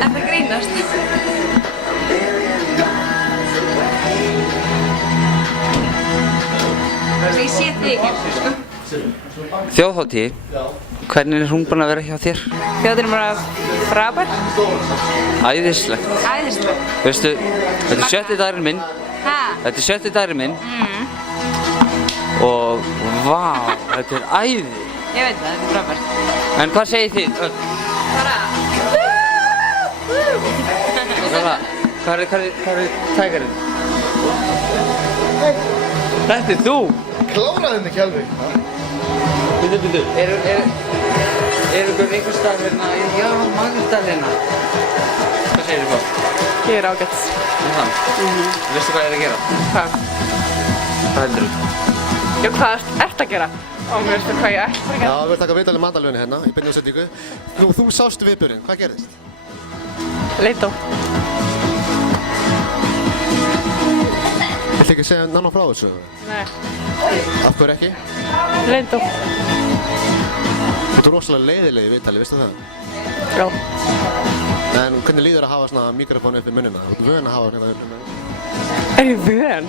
það grínast? Ég sé þig ekki, sko. Þjóðhátíð, hvernig hún búin að vera hjá þér? Þjóðin bara frábær. Æðislegt. Æðislega. Veistu, þetta er 7. dagurinn minn. Hæ? Þetta er 7. dagurinn minn. Og vá, þetta er æði. Ég veit það, þetta er frábært. En hvað segir þið? Bara... Hvað er tækarinn? Þetta er þú! Kláraði henni ekki alveg. Bíddu. Er ykkur einhver staðar hérna? Já, Magdal hérna. Hvað segir þið þá? Ég er ágætt. Það? Veistu hvað ég er að gera? Hvað? Hvað heldur þú? Já, hvað ertu að gera? Og veistu hvað ég ætti að Já, gera? við erum taka viðtalið Mandalunni hérna, í beinni útsendingu. Nú, þú sást viðburðinn, hvað gerðist? Leitó. Viltu ekki segja nanna frá þessu? Nei. Af hverju ekki? Leitó. Þetta er rosalega leiðilegi viðtalið, veistu það? Já. En hvernig líður að hafa svona mikrofónu upp í munnina? Þú ert vön að hafa hérna upp í munnina? Er ég vön?